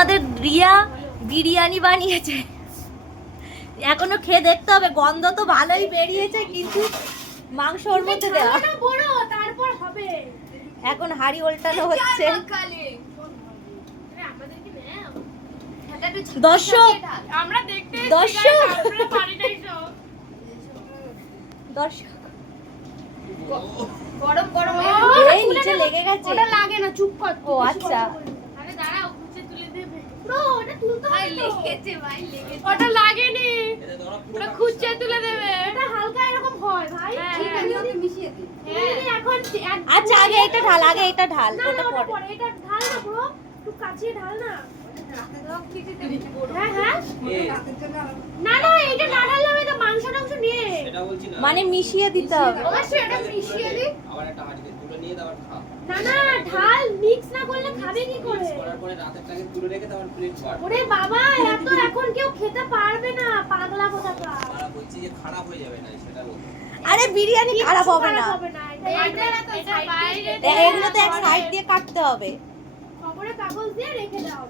আমাদের রিয়া বিরিয়ানি বানিয়েছে, এখনো খেয়ে দেখতে হবে। গন্ধ তো ভালোই বেরিয়েছে, কিন্তু মাংস ওর মধ্যে দেওয়া। তারপর হবে। এখন হাড়ি উল্টানো হচ্ছে। দর্শক আমরা দেখতে দর্শক গরম গরম এই নিচে লেগে গেছে। ওটা লাগে না, চুপ কর। ও আচ্ছা, আরে দাঁড়াও, কুচে তুলে দেবে। ব্রো ওটা তুলতে হবে। ভাই লেগেছে, ভাই লেগেছে। ওটা লাগেনি, ওটা কুচে তুলে দেবে। এটা হালকা এরকম হয় ভাই। ঠিক আছে, ওকে মিশিয়ে দে। হ্যাঁ এখন আচ্ছা আগে এটা ঢাল, আগে এটা ঢাল, না ওটা ওটা পরে। পরে। এটা ঢাল না ব্রো, একটু কাচিয়ে ঢাল না। হ্যাঁ হ্যাঁ, না না এটা না ঢাললে হবে না, মাংস টাংস নিয়ে। সেটা বলছি না, মানে মিশিয়ে দিতে হবে। অবশ্যই এটা মিশিয়ে দি। আবার একটা হাঁড়িতে তুলে নিয়ে তারপর খা। না না ঢাল মিক্স না করলে খাবে কি করে? মিক্স করার পরে রাতেরটাকে তুলে রেখে তারপর প্লেট বার। ওরে বাবা, এত এখন কেউ খেতে পারবে না, পাগলা কোথাকার। আমরা বলছি যে খারাপ হয়ে যাবে না, সেটা বলছি। আরে বিরিয়ানি খারাপ হবে না। এটা বাইরে এগুলো তো এক সাইড দিয়ে কাটতে হবে। খবরে কাগজ দিয়ে রেখে দাও।